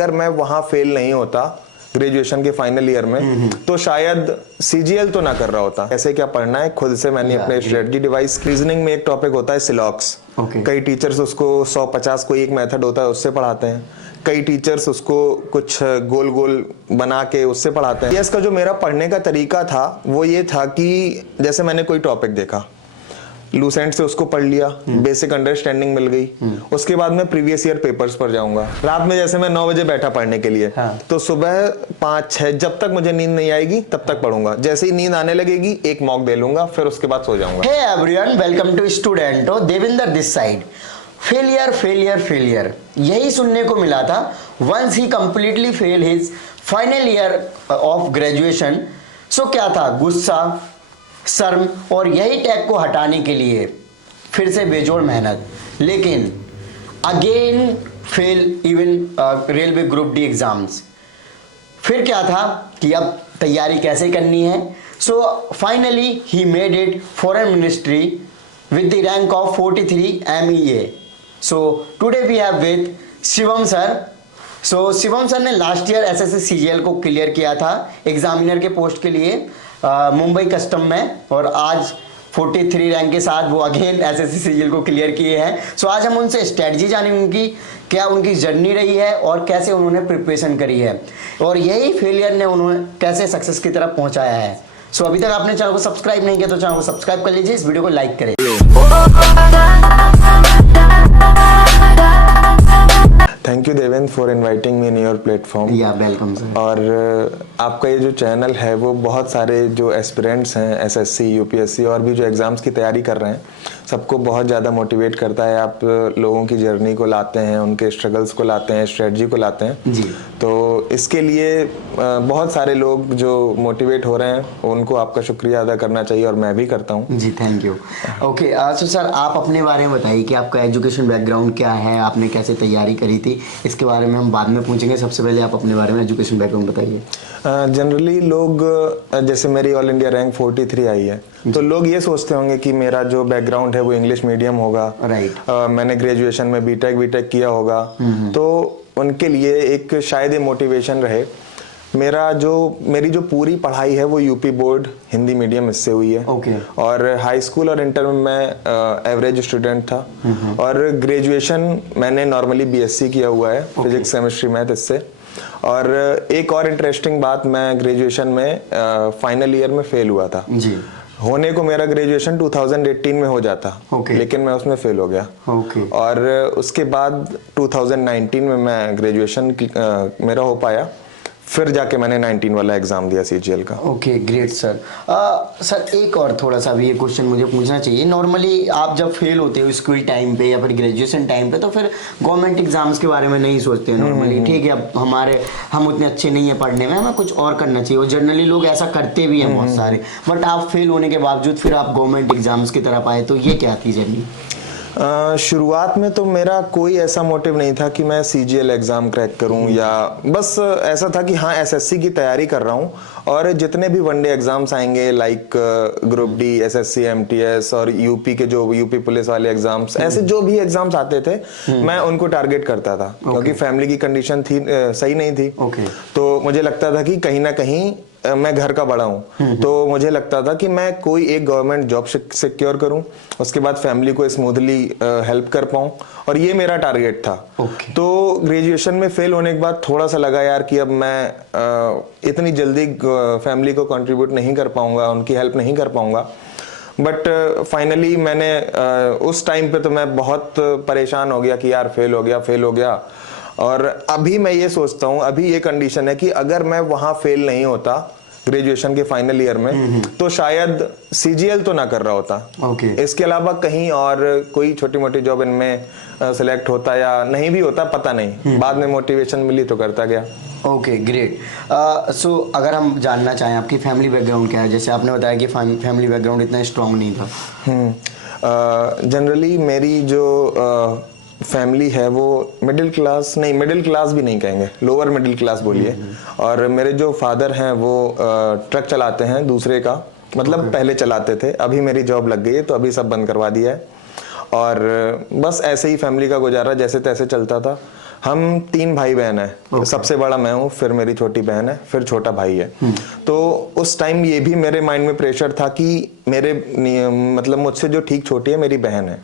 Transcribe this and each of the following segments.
अगर मैं वहां फेल नहीं होता ग्रेजुएशन के फाइनल ईयर में तो शायद सीजीएल तो ना कर रहा होता। ऐसे क्या पढ़ना है खुद से मैंने अपने स्ट्रेटजी डिवाइस। रीजनिंग में एक टॉपिक होता है सिलॉक्स। कई टीचर्स उसको 150 कोई एक मेथड होता है उससे पढ़ाते हैं, कई टीचर्स उसको कुछ गोल गोल बना के उससे पढ़ाते हैं। इसका जो मेरा पढ़ने का तरीका था वो ये था कि जैसे मैंने कोई टॉपिक देखा, लूसेंट से उसको पढ़ लिया, बेसिक अंडरस्टैंडिंग मिल गई, उसके बाद मैं प्रीवियस ईयर पेपर्स पर जाऊंगा। रात में जैसे मैं 9 बजे बैठा पढ़ने के लिए, तो सुबह 5-6 जब तक मुझे नींद नहीं आएगी तब तक पढ़ूंगा। जैसे ही नींद आने लगेगी एक मॉक दे लूंगा, फिर उसके बाद सो जाऊंगा। हे एवरीवन, वेलकम टू स्टूडेंटो, Devendra this side. Failure failure failure यही सुनने को मिला था once he completely fail his final year of graduation. So क्या था, गुस्सा, शर्म और यही टैग को हटाने के लिए फिर से बेजोड़ मेहनत, लेकिन again fail even railway group D exams. फिर क्या था कि अब तैयारी कैसे करनी है। So finally he made it foreign ministry with the rank of 43 MEA. So today we have with Shivam sir. So Shivam sir ने लास्ट ईयर SSC CGL को क्लियर किया था एग्जामिनर के पोस्ट के लिए मुंबई कस्टम में, और आज 43 रैंक के साथ वो अगेन SSC CGL को क्लियर किए हैं। सो आज हम उनसे स्ट्रेटजी जानेंगे उनकी, क्या उनकी जर्नी रही है और कैसे उन्होंने प्रिपरेशन करी है, और यही फेलियर ने उन्होंने कैसे सक्सेस की तरफ पहुंचाया है। सो अभी तक आपने चैनल को सब्सक्राइब नहीं किया तो चैनल को सब्सक्राइब कर लीजिए, इस वीडियो को लाइक करें। Thank you Devendra for inviting me in your platform. या वेलकम सर। और आपका ये जो चैनल है वो बहुत सारे जो एस्पिरेंट्स हैं SSC UPSC और भी जो एग्ज़ाम्स की तैयारी कर रहे हैं सबको बहुत ज़्यादा मोटिवेट करता है। आप लोगों की जर्नी को लाते हैं, उनके स्ट्रगल्स को लाते हैं, स्ट्रेटजी को लाते हैं जी। तो इसके लिए बहुत सारे लोग जो मोटिवेट हो रहे हैं उनको आपका शुक्रिया अदा करना चाहिए और मैं भी करता हूँ जी। Thank you. Okay so sir, आप अपने बारे में बताइए कि आपका एजुकेशन बैकग्राउंड क्या है, आपने कैसे तैयारी करी थी, इसके बारे में हम बाद में पूछेंगे। सबसे पहले आप अपने बारे में एजुकेशन बैकग्राउंड बताइए। जनरली लोग जैसे मेरी ऑल इंडिया रैंक 43 आई है तो लोग ये सोचते होंगे कि मेरा जो बैकग्राउंड है वो इंग्लिश मीडियम होगा। राइट। मैंने ग्रेजुएशन में बीटेक किया होगा, तो उनके लिए एक शायद मोटिवेशन रहे। मेरी जो पूरी पढ़ाई है वो यूपी बोर्ड हिंदी मीडियम इससे हुई है। और हाई स्कूल और इंटर में मैं एवरेज स्टूडेंट था, और ग्रेजुएशन मैंने नॉर्मली BSc किया हुआ है, फिजिक्स केमिस्ट्री मैथ इससे। और एक और इंटरेस्टिंग बात, मैं ग्रेजुएशन में फाइनल ईयर में फेल हुआ था जी। होने को मेरा ग्रेजुएशन 2018 में हो जाता, लेकिन मैं उसमें फेल हो गया। और उसके बाद 2019 में मैं ग्रेजुएशन मेरा हो पाया, फिर जाके मैंने 19 वाला एग्जाम दिया CGL का। Okay great sir. सर एक और थोड़ा सा भी ये क्वेश्चन मुझे पूछना चाहिए। नॉर्मली आप जब फेल होते हो स्कूल टाइम पे या फिर ग्रेजुएशन टाइम पे तो फिर गवर्नमेंट एग्जाम्स के बारे में नहीं सोचते नॉर्मली, ठीक है, अब हम उतने अच्छे नहीं है पढ़ने में, हमें कुछ और करना चाहिए, और जनरली लोग ऐसा करते भी हैं बहुत सारे। बट आप फेल होने के बावजूद फिर आप गवर्नमेंट एग्जाम्स की तरफ आए, तो ये क्या थी जर्नी? शुरुआत में तो मेरा कोई ऐसा मोटिव नहीं था कि मैं CGL एग्जाम क्रैक करूं, या बस ऐसा था कि हाँ SSC की तैयारी कर रहा हूं, और जितने भी वनडे एग्जाम्स आएंगे like group D, SSC MTS और यूपी के जो यूपी पुलिस वाले एग्जाम्स, ऐसे जो भी एग्जाम्स आते थे मैं उनको टारगेट करता था, क्योंकि फैमिली की कंडीशन थी सही नहीं थी। तो मुझे लगता था कि कहीं ना कहीं मैं घर का बड़ा हूँ, तो मुझे लगता था कि मैं कोई एक गवर्नमेंट जॉब सिक्योर करूँ, उसके बाद फैमिली को स्मूथली हेल्प कर पाऊँ, और ये मेरा टारगेट था। तो ग्रेजुएशन में फेल होने के बाद थोड़ा सा लगा यार कि अब मैं इतनी जल्दी फैमिली को कंट्रीब्यूट नहीं कर पाऊंगा, उनकी हेल्प नहीं कर पाऊंगा। बट फाइनली मैंने उस टाइम पे तो मैं बहुत परेशान हो गया कि यार फेल हो गया। और अभी मैं ये सोचता हूँ, अभी ये कंडीशन है कि अगर मैं वहां फेल नहीं होता ग्रेजुएशन के फाइनल ईयर में तो शायद CGL तो ना कर रहा होता। इसके अलावा कहीं और कोई छोटी मोटी जॉब इनमें सिलेक्ट होता या नहीं भी होता, पता नहीं। बाद में मोटिवेशन मिली तो करता गया। Okay great. सो अगर हम जानना चाहें आपकी फैमिली बैकग्राउंड क्या है, जैसे आपने बताया कि फैमिली बैकग्राउंड इतना स्ट्रांग नहीं था। जनरली मेरी जो फैमिली है वो मिडिल क्लास भी नहीं कहेंगे, लोअर मिडिल क्लास बोलिए। और मेरे जो फादर हैं वो ट्रक चलाते हैं दूसरे का, मतलब पहले चलाते थे, अभी मेरी जॉब लग गई है तो अभी सब बंद करवा दिया है। और बस ऐसे ही फैमिली का गुजारा जैसे तैसे चलता था। हम 3 भाई बहन हैं। सबसे बड़ा मैं हूँ, फिर मेरी छोटी बहन है, फिर छोटा भाई है। तो उस टाइम ये भी मेरे माइंड में प्रेशर था कि मेरे मतलब मुझसे जो ठीक छोटी है मेरी बहन है,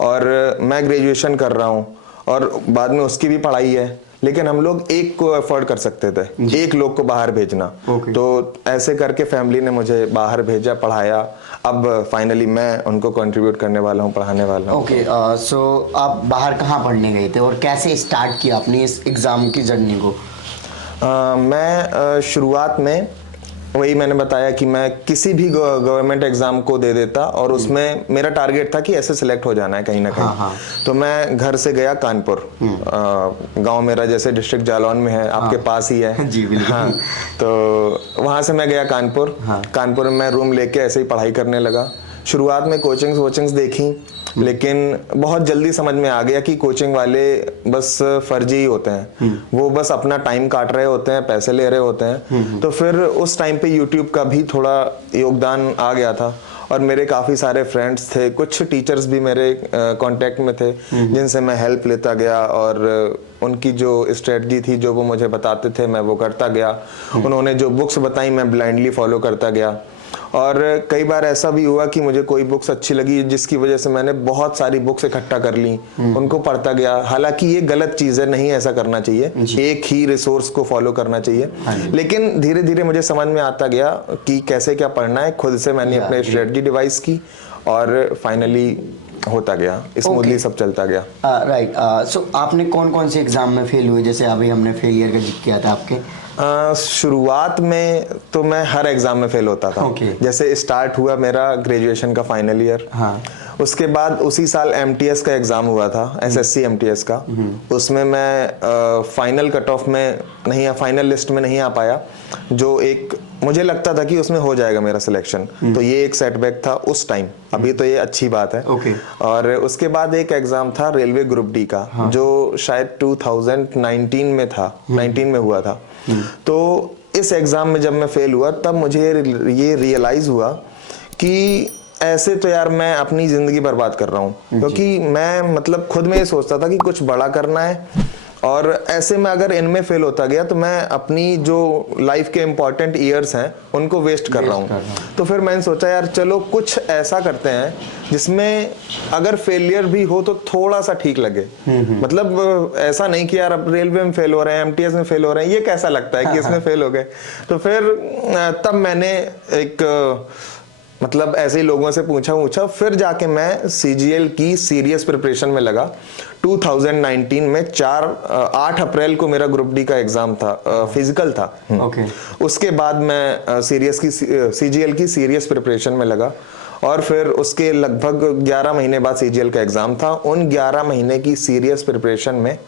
और मैं ग्रेजुएशन कर रहा हूँ और बाद में उसकी भी पढ़ाई है, लेकिन हम लोग एक को अफोर्ड कर सकते थे, एक लोग को बाहर भेजना। तो ऐसे करके फैमिली ने मुझे बाहर भेजा, पढ़ाया। अब फाइनली मैं उनको कंट्रीब्यूट करने वाला हूँ, पढ़ाने वाला हूँ। ओके, सो आप बाहर कहाँ पढ़ने गए थे और कैसे स्टार्ट किया अपनी इस एग्ज़ाम की जर्नी को? मैं शुरुआत में वही मैंने बताया कि मैं किसी भी गवर्नमेंट एग्जाम को दे देता, और उसमें मेरा टारगेट था कि ऐसे सिलेक्ट हो जाना है कहीं ना कहीं। हाँ। तो मैं घर से गया कानपुर, गांव मेरा जैसे डिस्ट्रिक्ट जालौन में है, आपके पास ही है। जी बिल्कुल। हाँ, तो वहां से मैं गया कानपुर। कानपुर में मैं रूम लेके ऐसे ही पढ़ाई करने लगा। शुरुआत में कोचिंग्स देखी, लेकिन बहुत जल्दी समझ में आ गया कि कोचिंग वाले बस फर्जी ही होते हैं। वो बस अपना टाइम काट रहे होते हैं, पैसे ले रहे होते हैं। तो फिर उस टाइम पे यूट्यूब का भी थोड़ा योगदान आ गया था, और मेरे काफ़ी सारे फ्रेंड्स थे, कुछ टीचर्स भी मेरे कांटेक्ट में थे जिनसे मैं हेल्प लेता गया, और उनकी जो स्ट्रेटजी थी जो वो मुझे बताते थे मैं वो करता गया। उन्होंने जो बुक्स बताई मैं ब्लाइंडली फॉलो करता गया, और कई बार ऐसा भी हुआ कि मुझे कोई बुक्स अच्छी लगी जिसकी वजह से मैंने बहुत सारी बुक्स इकट्ठा कर ली, उनको पढ़ता गया। हालांकि ये गलत चीज़ है, नहीं ऐसा करना चाहिए, एक ही रिसोर्स को फॉलो करना चाहिए। लेकिन धीरे धीरे मुझे समझ में आता गया कि कैसे क्या पढ़ना है। खुद से मैंने अपने स्ट्रेटजी डिवाइस की, और फाइनली होता गया, स्मूथली सब चलता गया। राइट, सो आपने कौन कौन से एग्जाम में फेल हुए? जैसे अभी हमने फेलियर का जिक्र किया था आपके। शुरुआत में तो मैं हर एग्जाम में फेल होता था। जैसे स्टार्ट हुआ मेरा ग्रेजुएशन का फाइनल ईयर, उसके बाद उसी साल एमटीएस का एग्जाम हुआ था, एसएससी एमटीएस का। उसमें मैं फाइनल कट ऑफ में नहीं, फाइनल लिस्ट में नहीं आ पाया, जो एक मुझे लगता था कि उसमें हो जाएगा मेरा सिलेक्शन। तो ये एक सेटबैक था उस टाइम। अभी तो ये अच्छी बात है। और उसके बाद एक एग्जाम था रेलवे ग्रुप डी का, जो शायद 2019 में था, 19 में हुआ था। तो इस एग्जाम में जब मैं फेल हुआ, तब मुझे ये रियलाइज हुआ कि ऐसे तो यार मैं अपनी जिंदगी बर्बाद कर रहा हूँ, क्योंकि मैं मतलब खुद में ये सोचता था कि कुछ बड़ा करना है, और ऐसे में अगर इनमें फेल होता गया तो मैं अपनी जो लाइफ के इम्पोर्टेंट ईयर्स हैं उनको वेस्ट कर रहा हूँ। तो फिर मैंने सोचा यार चलो कुछ ऐसा करते हैं जिसमें अगर फेलियर भी हो तो थोड़ा सा ठीक लगे। मतलब ऐसा नहीं कि यार अब रेलवे में फेल हो रहे हैं, एमटीएस में फेल हो रहे हैं, ये कैसा लगता है कि इसमें फेल हो गए। तो फिर तब मैंने एक मतलब ऐसे ही लोगों से पूछा, फिर जाके मैं सीजीएल की सीरियस प्रिपरेशन में लगा। 2019 में 8 अप्रैल को मेरा ग्रुप डी का एग्जाम था, फिजिकल था। उसके बाद मैं सीजीएल की सीरियस प्रिपरेशन में लगा, और फिर उसके लगभग 11 महीने बाद सीजीएल का एग्जाम था। उन 11 महीने की सीरियस प्रिपरेशन में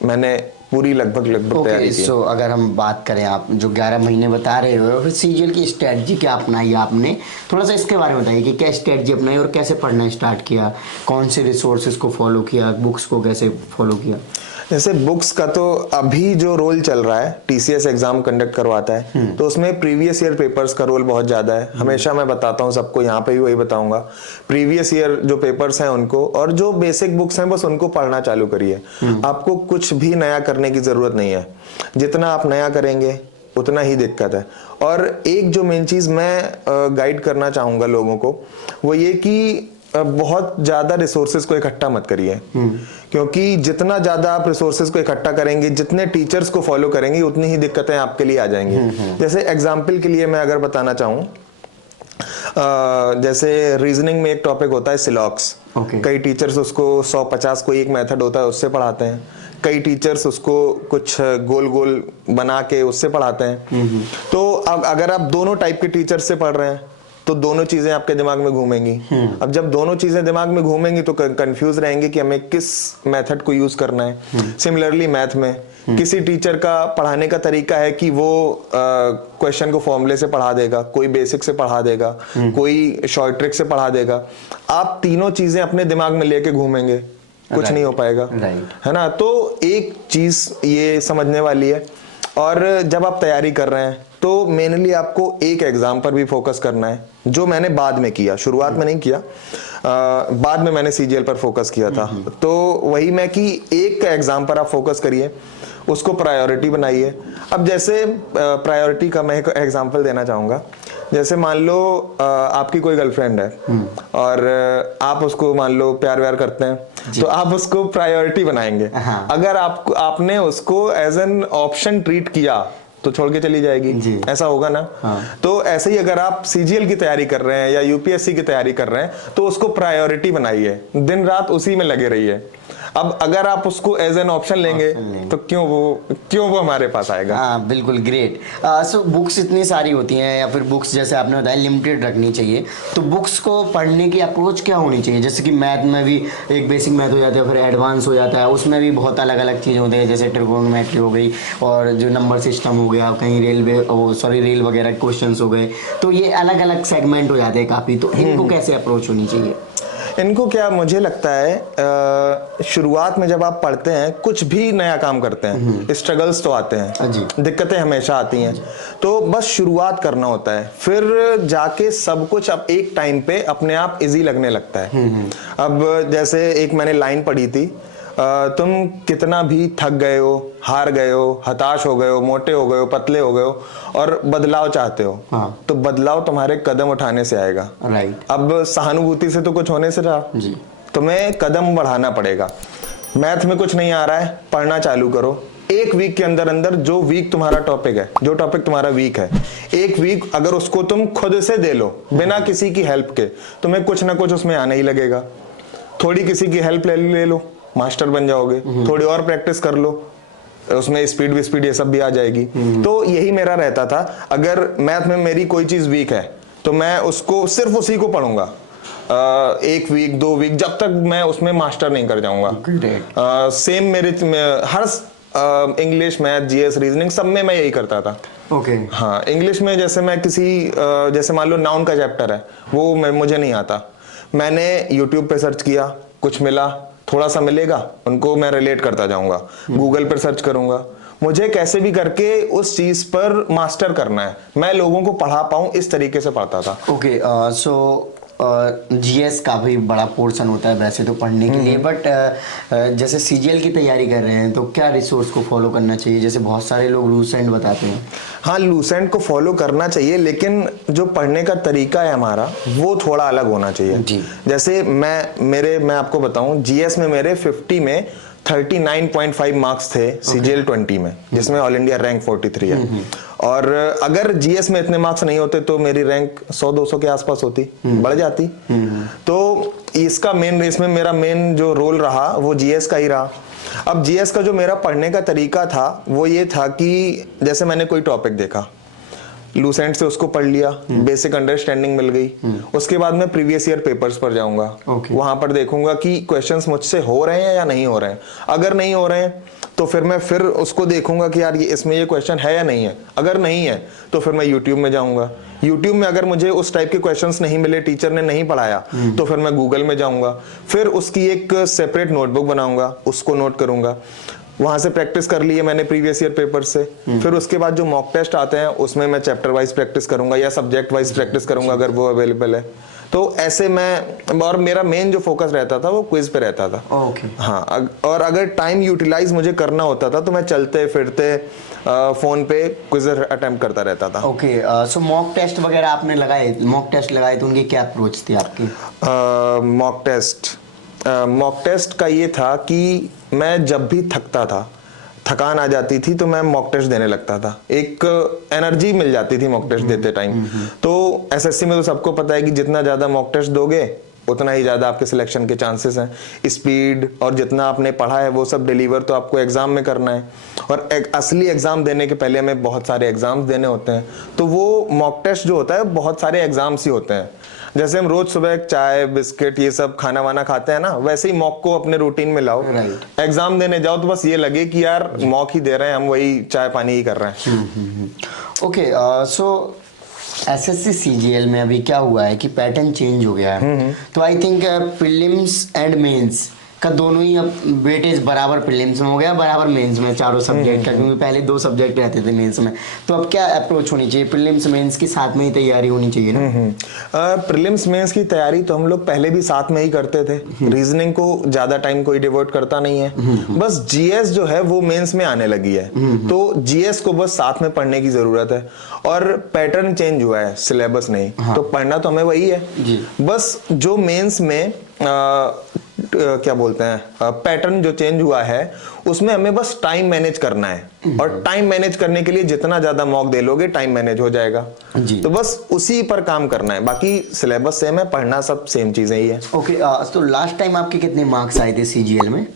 मैंने पूरी लगभग तैयारी की। सो अगर हम बात करें, आप जो 11 महीने बता रहे हो, फिर सीजीएल की स्ट्रेटजी क्या अपनाई आपने? थोड़ा सा इसके बारे में बताइए कि क्या स्ट्रेटजी अपनाई और कैसे पढ़ना स्टार्ट किया, कौन से रिसोर्सेज को फॉलो किया, बुक्स को कैसे फॉलो किया? जैसे बुक्स का तो अभी जो रोल चल रहा है, टीसीएस एग्जाम कंडक्ट करवाता है, तो उसमें प्रीवियस ईयर पेपर्स का रोल बहुत ज्यादा है। हमेशा मैं बताता हूँ सबको, यहाँ पे भी वही बताऊंगा, प्रीवियस ईयर जो पेपर्स हैं उनको, और जो बेसिक बुक्स हैं बस उनको पढ़ना चालू करिए। आपको कुछ भी नया करने की जरूरत नहीं है, जितना आप नया करेंगे उतना ही दिक्कत है। और एक जो मेन चीज मैं गाइड करना चाहूंगा लोगों को, वो ये कि बहुत ज्यादा रिसोर्सेज को इकट्ठा मत करिए, क्योंकि जितना ज्यादा आप रिसोर्सेज को इकट्ठा करेंगे, जितने टीचर्स को फॉलो करेंगे, उतनी ही दिक्कतें आपके लिए आ जाएंगी। जैसे एग्जाम्पल के लिए मैं अगर बताना चाहूँ, जैसे रीजनिंग में एक टॉपिक होता है सिलॉक्स। कई टीचर्स उसको 150 को एक मेथड होता है उससे पढ़ाते हैं, कई टीचर्स उसको कुछ गोल गोल बना के उससे पढ़ाते हैं। तो अब अगर आप दोनों टाइप के टीचर से पढ़ रहे हैं तो दोनों चीजें आपके दिमाग में घूमेंगी। अब जब दोनों चीजें दिमाग में घूमेंगी तो कंफ्यूज रहेंगे कि हमें किस मेथड को यूज करना है। सिमिलरली मैथ में किसी टीचर का पढ़ाने का तरीका है कि वो क्वेश्चन को फॉर्मूले से पढ़ा देगा, कोई बेसिक से पढ़ा देगा, कोई शॉर्ट ट्रिक से पढ़ा देगा। आप तीनों चीजें अपने दिमाग में लेके घूमेंगे, कुछ नहीं हो पाएगा, है ना। तो एक चीज ये समझने वाली है। और जब आप तैयारी कर रहे हैं तो मेनली आपको एक एग्जाम पर भी फोकस करना है, जो मैंने बाद में किया, शुरुआत में नहीं किया। बाद में मैंने सीजीएल पर फोकस किया था। तो वही मैं कि एक एग्जाम पर आप फोकस करिए, उसको प्रायोरिटी बनाइए। अब जैसे प्रायोरिटी का मैं एक एग्जांपल देना चाहूँगा। जैसे मान लो आपकी कोई गर्लफ्रेंड है और आप उसको मान लो प्यार व्यार करते हैं, तो आप उसको प्रायोरिटी बनाएंगे। अगर आपने उसको एज एन ऑप्शन ट्रीट किया तो छोड़ के चली जाएगी, ऐसा होगा ना। तो ऐसे ही अगर आप सीजीएल की तैयारी कर रहे हैं या यूपीएससी की तैयारी कर रहे हैं तो उसको प्रायोरिटी बनाइए, दिन रात उसी में लगे रहिए। अब अगर आप उसको एज एन ऑप्शन लेंगे तो क्यों वो हमारे पास आएगा। हाँ बिल्कुल, ग्रेट। सो बुक्स इतनी सारी होती हैं या फिर बुक्स जैसे आपने बताया लिमिटेड रखनी चाहिए, तो बुक्स को पढ़ने की अप्रोच क्या होनी चाहिए? जैसे कि मैथ में भी एक बेसिक मैथ हो जाता है, फिर एडवांस हो जाता है, उसमें भी बहुत अलग अलग चीज़ें होती हैं, जैसे ट्रिगोनोमेट्री हो गई और जो नंबर सिस्टम हो गया, कहीं रेल वगैरह क्वेश्चंस हो गए, तो ये अलग अलग सेगमेंट हो जाते हैं काफ़ी। तो इनको कैसे अप्रोच होनी चाहिए? इनको क्या मुझे लगता है शुरुआत में जब आप पढ़ते हैं, कुछ भी नया काम करते हैं, स्ट्रगल्स तो आते हैं, दिक्कतें हमेशा आती हैं, तो बस शुरुआत करना होता है, फिर जाके सब कुछ अब एक टाइम पे अपने आप इजी लगने लगता है। अब जैसे एक मैंने लाइन पढ़ी थी, तुम कितना भी थक गए हो, हार गए हो, हताश हो गए हो, मोटे हो गए हो, पतले हो गए हो और बदलाव चाहते हो, तो बदलाव तुम्हारे कदम उठाने से आएगा। राइट। अब सहानुभूति से तो कुछ होने से रहा, तुम्हें कदम बढ़ाना पड़ेगा। मैथ में कुछ नहीं आ रहा है, पढ़ना चालू करो। एक वीक के अंदर अंदर जो वीक तुम्हारा टॉपिक है, जो टॉपिक तुम्हारा वीक है, एक वीक अगर उसको तुम खुद से दे लो बिना किसी की हेल्प के, तुम्हें कुछ ना कुछ उसमें आने ही लगेगा। थोड़ी किसी की हेल्प ले लो, मास्टर बन जाओगे। थोड़ी और प्रैक्टिस कर लो, उसमें स्पीड ये सब भी आ जाएगी। तो यही मेरा रहता था, अगर मैथ में मेरी कोई चीज वीक है तो मैं उसको सिर्फ उसी को पढ़ूंगा, एक वीक 2 वीक, जब तक मैं उसमें मास्टर नहीं कर जाऊंगा। सेम मेरे हर इंग्लिश, मैथ, जीएस, रीजनिंग सब में मैं यही करता था। हाँ, इंग्लिश में जैसे मैं जैसे मान लो नाउन का चैप्टर है, वो मुझे नहीं आता, मैंने यूट्यूब पे सर्च किया, कुछ मिला, थोड़ा सा मिलेगा, उनको मैं रिलेट करता जाऊंगा, गूगल पर सर्च करूंगा, मुझे कैसे भी करके उस चीज पर मास्टर करना है, मैं लोगों को पढ़ा पाऊं, इस तरीके से पढ़ता था। ओके, सो जीएस का भी बड़ा पोर्शन होता है वैसे तो पढ़ने के लिए, बट जैसे सीजीएल की तैयारी कर रहे हैं तो क्या रिसोर्स को फॉलो करना चाहिए? जैसे बहुत सारे लोग लूसेंट बताते हैं। हाँ, लूसेंट को फॉलो करना चाहिए, लेकिन जो पढ़ने का तरीका है हमारा वो थोड़ा अलग होना चाहिए जी। जैसे मैं आपको बताऊं, जीएस में मेरे 50 में 39.5 मार्क्स थे, सीजीएल 20 में, जिसमें ऑल इंडिया रैंक 43 है। और अगर जीएस में इतने मार्क्स नहीं होते तो मेरी रैंक 100-200 के आसपास होती, बढ़ जाती। तो इसमें मेरा मेन जो रोल रहा वो जीएस का ही रहा। अब जीएस का जो मेरा पढ़ने का तरीका था वो ये था कि जैसे मैंने कोई टॉपिक देखा, लूसेंट से उसको पढ़ लिया, बेसिक अंडरस्टैंडिंग मिल गई, उसके बाद मैं प्रीवियस ईयर पेपर्स पर जाऊंगा, वहां पर देखूंगा कि क्वेश्चंस मुझसे हो रहे हैं या नहीं हो रहे हैं। अगर नहीं हो रहे हैं तो फिर मैं उसको देखूंगा कि यार इसमें ये क्वेश्चन है या नहीं है। अगर नहीं है तो फिर मैं यूट्यूब में जाऊंगा, यूट्यूब में अगर मुझे उस टाइप के क्वेश्चंस नहीं मिले, टीचर ने नहीं पढ़ाया, तो फिर मैं गूगल में जाऊंगा, फिर उसकी एक सेपरेट नोटबुक बनाऊंगा, उसको नोट करूंगा, वहां से प्रैक्टिस कर लिए मैंने प्रीवियस ईयर पेपर से। फिर उसके बाद जो मॉक टेस्ट आते हैं उसमें मैं चैप्टर वाइज प्रैक्टिस करूंगा या सब्जेक्ट वाइज प्रैक्टिस करूंगा अगर वो अवेलेबल है। तो ऐसे और मेरा मेन जो फोकस रहता था वो क्विज पे रहता था। हाँ, और अगर टाइम यूटिलाइज मुझे करना होता था तो मैं चलते फिरते फोन पे क्विज अटेम्प्ट करता रहता था। सो मॉक टेस्ट वगैरह आपने लगाए तो उनकी क्या अप्रोच थी आपकी? मॉक टेस्ट का ये था कि मैं जब भी थकान आ जाती थी तो मैं मॉक टेस्ट देने लगता था, एक एनर्जी मिल जाती थी मॉक टेस्ट देते टाइम। तो एसएससी में तो सबको पता है कि जितना ज्यादा मॉक टेस्ट दोगे उतना ही ज्यादा आपके सिलेक्शन के चांसेस हैं। स्पीड और जितना आपने पढ़ा है वो सब डिलीवर तो आपको एग्जाम में करना है, और असली एग्जाम देने के पहले हमें बहुत सारे एग्जाम्स देने होते हैं। तो वो मॉक टेस्ट जो होता है बहुत सारे एग्जाम्स ही होते हैं। जैसे हम रोज सुबह चाय बिस्किट ये सब खाना वाना खाते हैं ना, वैसे ही मॉक को अपने रूटीन में लाओ। एग्जाम देने जाओ तो बस ये लगे कि यार मॉक ही दे रहे हैं, हम वही चाय पानी ही कर रहे हैं। ओके, सो एसएससी सीजीएल में अभी क्या हुआ है कि पैटर्न चेंज हो गया है। तो I think prelims and mains का दोनों ही अब वेटेज बराबर प्रीलिम्स में हो गया, बराबर मेंस में, चारों सब्जेक्ट का, क्योंकि पहले 2 सब्जेक्ट रहते थे मेंस में। तो अब क्या अप्रोच होनी चाहिए, प्रीलिम्स मेंस की साथ में ही तैयारी होनी चाहिए ना? प्रीलिम्स मेंस की तैयारी तो हम लोग पहले भी साथ में ही करते थे। रीजनिंग को ज्यादा टाइम कोई डिवोट करता नहीं है, बस जीएस जो है वो मेंस में आने लगी है, तो जीएस को बस साथ में पढ़ने की जरूरत है। और पैटर्न चेंज हुआ है, सिलेबस नहीं। हाँ। तो पढ़ना तो हमें वही है जी। बस जो मेंस में क्या बोलते हैं पैटर्न जो चेंज हुआ है उसमें हमें बस टाइम मैनेज करना है, और टाइम मैनेज करने के लिए जितना ज्यादा मॉक दे लोगे टाइम मैनेज हो जाएगा जी। तो बस उसी पर काम करना है, बाकी सिलेबस सेम है, पढ़ना सब सेम चीजें ही है। ओके, तो लास्ट टाइम आपके कितने मार्क्स आए थे सीजीएल में?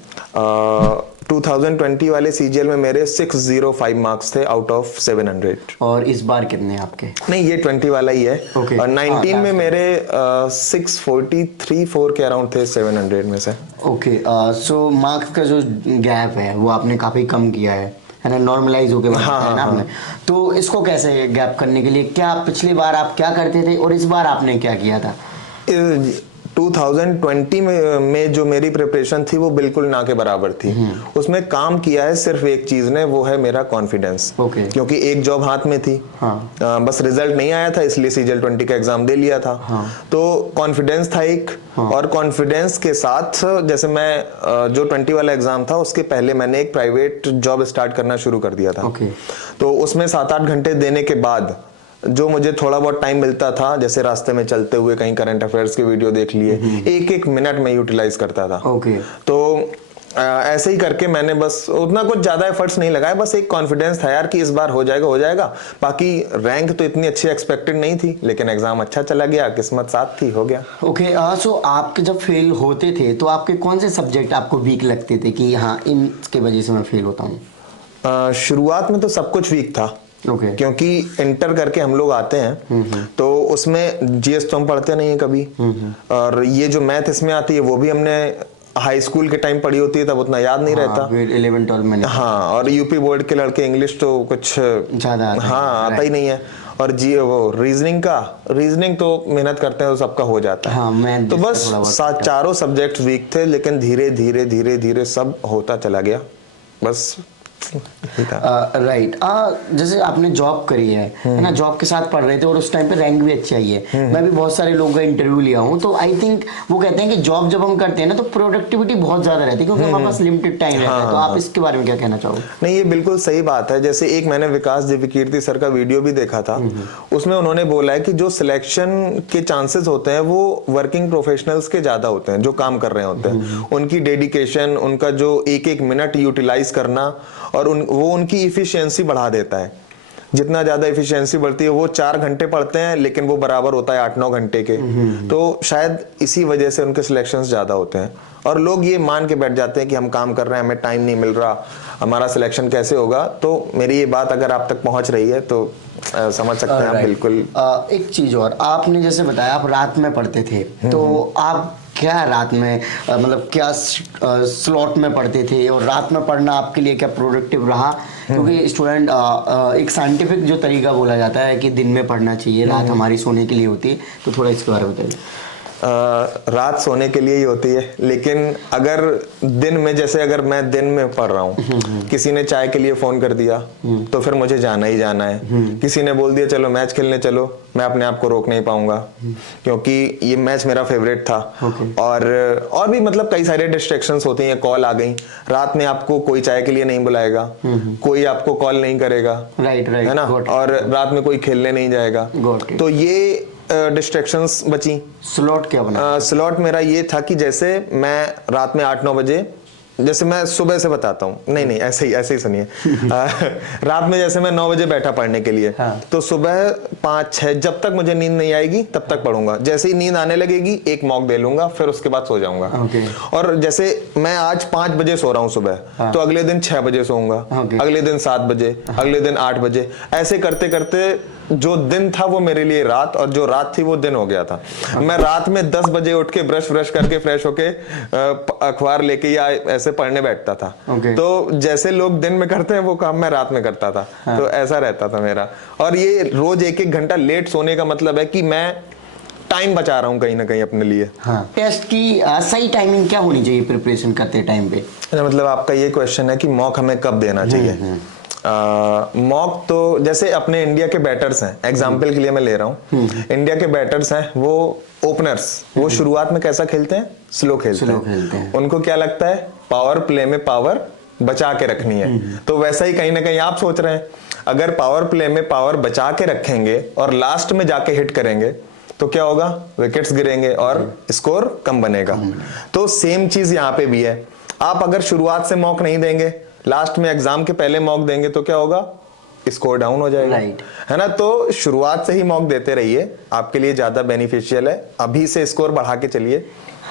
2020 वाले सीजीएल में मेरे 605 मार्क्स थे आउट ऑफ 700। और इस बार कितने आपके? नहीं, ये 20 वाला ही है। okay. और 19 में मेरे 643-4 के अराउंड थे 700 में से। ओके, सो मार्क्स का जो गैप है वो आपने काफी कम किया है ना, नॉर्मलाइज होके हाँ, है ना आपने। तो इसको कैसे गैप करने के लिए क्या पिछली बार आप क्या करते थे और इस बार आपने क्या किया था? 2020 में जो मेरी प्रिपरेशन थी वो बिल्कुल ना के बराबर थी। उसमें काम किया है सिर्फ एक चीज ने, वो है मेरा कॉन्फिडेंस। क्योंकि एक जॉब हाथ में थी। हाँ। बस रिजल्ट नहीं आया था इसलिए सीजीएल 20 का एग्जाम दे लिया था। हाँ। तो कॉन्फिडेंस था एक। हाँ। और कॉन्फिडेंस के साथ जैसे मैं जो 20 वाला एग्जाम था उसके पहले मैंने एक प्राइवेट जॉब स्टार्ट करना शुरू कर दिया था। तो उसमें 7-8 घंटे देने के बाद जो मुझे थोड़ा बहुत टाइम मिलता था, जैसे रास्ते में चलते हुए कहीं करंट अफेयर्स के वीडियो देख लिए, एक मिनट में यूटिलाइज करता था। तो ऐसे ही करके मैंने बस उतना कुछ ज्यादा एफर्ट्स नहीं लगाए, बस एक कॉन्फिडेंस था यार कि इस बार हो जाएगा। बाकी रैंक तो इतनी अच्छी एक्सपेक्टेड नहीं थी, लेकिन एग्जाम अच्छा चला गया, किस्मत साथ थी, हो गया। ओके, सो आपके जब फेल होते थे तो आपके कौन से सब्जेक्ट आपको वीक लगते थे कि हाँ इनके वजह से मैं फेल होता हूँ? शुरुआत में तो सब कुछ वीक था। क्योंकि इंटर करके हम लोग आते हैं तो उसमें जीएस तो हम पढ़ते नहीं है कभी, और ये जो मैथ इसमें आती है वो भी हमने हाई स्कूल के टाइम पढ़ी होती है, तब उतना याद नहीं रहता। 11-12 में। हाँ, और यूपी बोर्ड के लड़के इंग्लिश तो कुछ ज्यादा आता ही नहीं है। और वो रीजनिंग तो मेहनत करते हैं तो सबका हो जाता है। हाँ, तो बस चारों सब्जेक्ट वीक थे, लेकिन धीरे धीरे सब होता चला गया बस। राइट, जैसे आपने जॉब करी है ना, जॉब के साथ पढ़ रहे थे और उस टाइम पे रैंक भी अच्छी आई है। मैं भी बहुत सारे लोगों का इंटरव्यू लिया हूँ, तो आई थिंक वो कहते हैं कि जॉब जब हम करते हैं ना तो प्रोडक्टिविटी बहुत ज्यादा रहती है, क्योंकि हमारे पास लिमिटेड टाइम रहता है। तो आप इसके बारे में क्या कहना चाहोगे? नहीं, ये बिल्कुल सही बात है। जैसे एक मैंने विकास दिव्यकीर्ति सर का वीडियो भी देखा था, उसमें उन्होंने बोला है कि जो सिलेक्शन के चांसेस होते हैं वो वर्किंग प्रोफेशनल्स के ज्यादा होते हैं, जो काम कर रहे होते हैं। उनकी डेडिकेशन, उनका जो एक मिनट यूटिलाइज करना, और वो उनकी इफिशियंसी बढ़ा देता है। जितना ज्यादा इफिशियंसी बढ़ती है, वो 4 घंटे पढ़ते हैं लेकिन वो बराबर होता है 8-9 घंटे के। तो शायद इसी वजह से उनके सिलेक्शंस ज्यादा होते हैं, और लोग ये मान के बैठ जाते हैं कि हम काम कर रहे हैं, हमें टाइम नहीं मिल रहा, हमारा सिलेक्शन कैसे होगा। तो मेरी ये बात अगर आप तक पहुंच रही है तो समझ सकते हैं आप। बिल्कुल। एक चीज और, आपने जैसे बताया आप रात में पढ़ते थे, तो आप क्या रात में मतलब क्या स्लॉट में पढ़ते थे, और रात में पढ़ना आपके लिए क्या प्रोडक्टिव रहा? क्योंकि स्टूडेंट एक साइंटिफिक जो तरीका बोला जाता है कि दिन में पढ़ना चाहिए, रात हमारी सोने के लिए होती है, तो थोड़ा इसके बारे में बताइए। रात सोने के लिए ही होती है, लेकिन अगर दिन में, जैसे अगर मैं दिन में पढ़ रहा हूँ, किसी ने चाय के लिए फोन कर दिया तो फिर मुझे जाना ही जाना है। किसी ने बोल दिया चलो मैच खेलने चलो, मैं अपने आप को रोक नहीं पाऊंगा, क्योंकि ये मैच मेरा फेवरेट था। और भी मतलब कई सारे डिस्ट्रैक्शंस होती हैं, कॉल आ गई। रात में आपको कोई चाय के लिए नहीं बुलाएगा, कोई आपको कॉल नहीं करेगा, है ना, और रात में कोई खेलने नहीं जाएगा। तो ये डिस्ट्रैक्शंस बची। स्लॉट क्या बना? स्लॉट मेरा ये था कि जैसे मैं रात में 8-9 बजे, जैसे मैं सुबह से बताता हूँ, नहीं ऐसे ही सुनिए। रात में जैसे मैं 9 बजे बैठा पढ़ने के लिए, तो सुबह 5-6 जब तक मुझे नींद नहीं आएगी तब तक पढ़ूंगा। जैसे ही नींद आने लगेगी एक मॉक दे लूंगा, फिर उसके बाद सो जाऊंगा। और जैसे मैं आज 5 बजे सो रहा हूँ सुबह, तो अगले दिन 6 बजे सोऊंगा, अगले दिन 7 बजे, अगले दिन 8 बजे। ऐसे करते करते जो दिन था वो मेरे लिए रात, और जो रात थी वो दिन हो गया था। मैं रात में 10 बजे उठ के ब्रश करके फ्रेश होके अखबार लेके या ऐसे पढ़ने बैठता था। तो जैसे लोग दिन में करते हैं वो काम मैं रात में करता था। तो ऐसा रहता था मेरा। और ये रोज 1-1 घंटा लेट सोने का मतलब है कि मैं टाइम बचा रहा हूँ कहीं ना कहीं अपने लिए। हाँ, टेस्ट की सही टाइमिंग क्या होनी चाहिए प्रिपरेशन करते टाइम पे? मतलब आपका ये क्वेश्चन है कि मॉक हमें कब देना चाहिए। मॉक तो जैसे अपने इंडिया के बैटर्स हैं, एग्जाम्पल के लिए मैं ले रहा हूँ, इंडिया के बैटर्स हैं, वो ओपनर्स, वो शुरुआत में कैसा खेलते हैं? स्लो खेलते हैं। उनको क्या लगता है? पावर प्ले में पावर बचा के रखनी है। तो वैसा ही कहीं ना कहीं आप सोच रहे हैं, अगर पावर प्ले में पावर बचा के रखेंगे और लास्ट में जाके हिट करेंगे तो क्या होगा? विकेट्स गिरेंगे और स्कोर कम बनेगा। तो सेम चीज यहाँ पे भी है। आप अगर शुरुआत से मॉक नहीं देंगे, लास्ट में एग्जाम के पहले मॉक देंगे तो क्या होगा? स्कोर डाउन हो जाएगा, है ना। तो शुरुआत से ही मॉक देते रहिए, आपके लिए ज्यादा बेनिफिशियल है। अभी से स्कोर बढ़ा के चलिए।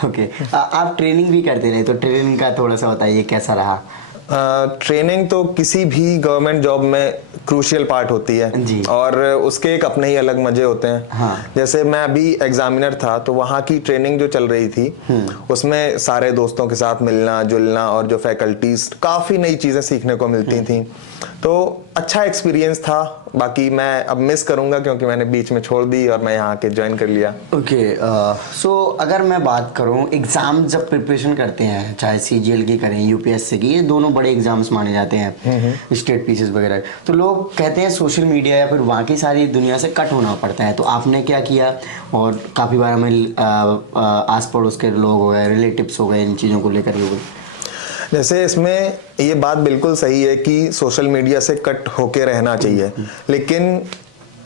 ओके, आप ट्रेनिंग भी करते रहे, तो ट्रेनिंग का थोड़ा सा बताइए कैसा रहा? ट्रेनिंग तो किसी भी गवर्नमेंट जॉब में क्रूशियल पार्ट होती है जी। और उसके एक अपने ही अलग मजे होते हैं। हाँ। जैसे मैं अभी एग्जामिनर था तो वहाँ की ट्रेनिंग जो चल रही थी उसमें सारे दोस्तों के साथ मिलना जुलना और जो फैकल्टीज, काफी नई चीजें सीखने को मिलती थी, तो अच्छा एक्सपीरियंस था। बाकी मैं अब मिस करूंगा क्योंकि मैंने बीच में छोड़ दी और मैं यहाँ आके ज्वाइन कर लिया। ओके, सो अगर मैं बात करूँ एग्जाम जब प्रिपरेशन करते हैं, चाहे सीजीएल की करें यूपीएससी की, ये दोनों बड़े एग्जाम्स माने जाते हैं, स्टेट पीसीएस वगैरह, तो लोग कहते हैं सोशल मीडिया या फिर वहाँ की सारी दुनिया से कट होना पड़ता है। तो आपने क्या किया? और काफ़ी बार हमें आस पड़ोस के लोग हो गए, रिलेटिव्स हो गए, इन चीज़ों को लेकर हो गए। जैसे इसमें ये बात बिल्कुल सही है कि सोशल मीडिया से कट होके रहना चाहिए, लेकिन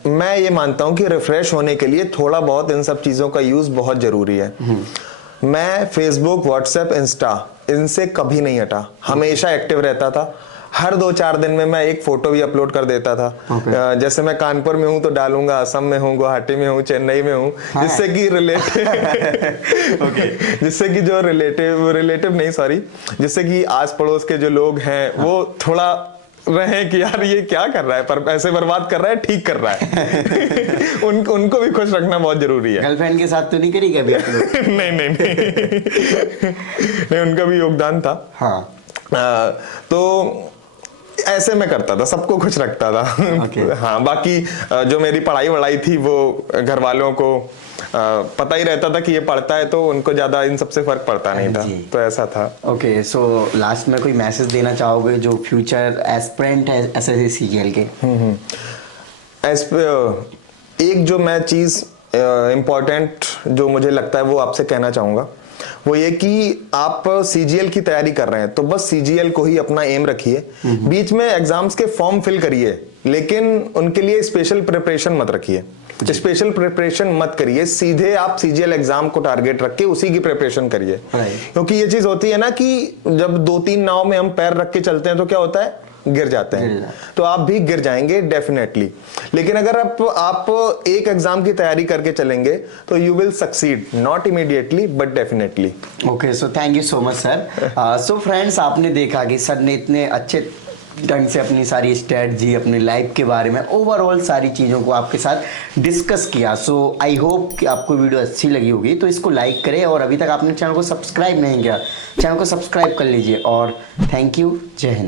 मैं ये मानता हूँ कि रिफ्रेश होने के लिए थोड़ा बहुत इन सब चीज़ों का यूज़ बहुत ज़रूरी है। मैं फेसबुक, व्हाट्सएप, इंस्टा, इनसे कभी नहीं हटा, हमेशा एक्टिव रहता था। हर 2-4 दिन में मैं एक फोटो भी अपलोड कर देता था। जैसे मैं कानपुर में हूँ तो डालूंगा, असम में हूँ, गुवाहाटी में हूँ, चेन्नई में हूँ, जिससे कि जिससे कि जो रिलेटिव नहीं, सॉरी, जिससे कि आस पड़ोस के जो लोग हैं वो थोड़ा रहे कि यार ये क्या कर रहा है, पर पैसे बर्बाद कर रहा है, ठीक कर रहा है। उनको भी खुश रखना बहुत जरूरी है। गर्लफ्रेंड के साथ तो नहीं करी कभी आप लोग? नहीं, उनका भी योगदान था। हाँ। तो ऐसे मैं करता था, सबको खुश रखता था। हाँ, बाकी जो मेरी पढ़ाई वढ़ाई थी वो घर वालों को पता ही रहता था कि ये पढ़ता है, तो उनको ज्यादा इन सबसे फर्क पड़ता नहीं था, तो ऐसा था। ओके, सो लास्ट में कोई मैसेज देना चाहोगे जो फ्यूचर एस्पिरेंट है एसएससी सीजीएल के? एक जो मैं चीज इम्पोर्टेंट जो मुझे लगता है वो आपसे कहना चाहूंगा, वो ये कि आप सीजीएल की तैयारी कर रहे हैं तो बस सीजीएल को ही अपना एम रखिए। बीच में एग्जाम्स के फॉर्म फिल करिए, लेकिन उनके लिए स्पेशल प्रिपरेशन मत रखिए। स्पेशल प्रिपरेशन मत करिए, सीधे आप सीजीएल एग्जाम को टारगेट रख के उसी की प्रिपरेशन करिए। क्योंकि ये चीज होती है ना कि जब 2-3 नाव में हम पैर रख के चलते हैं तो क्या होता है? गिर जाते हैं। तो आप भी गिर जाएंगे डेफिनेटली, लेकिन अगर आप एक एग्जाम की तैयारी करके चलेंगे तो you will succeed, not immediately but definitely. Okay, so thank you so much sir. So friends, आपने देखा कि सर ने इतने अच्छे ढंग से अपनी सारी स्ट्रेटजी, अपनी लाइफ के बारे में, ओवरऑल सारी चीज़ों को आपके साथ डिस्कस किया। सो आई होप कि आपको वीडियो अच्छी लगी होगी, तो इसको लाइक करें और अभी तक आपने चैनल को सब्सक्राइब नहीं किया, चैनल को सब्सक्राइब कर लीजिए। और थैंक यू, जय हिंद।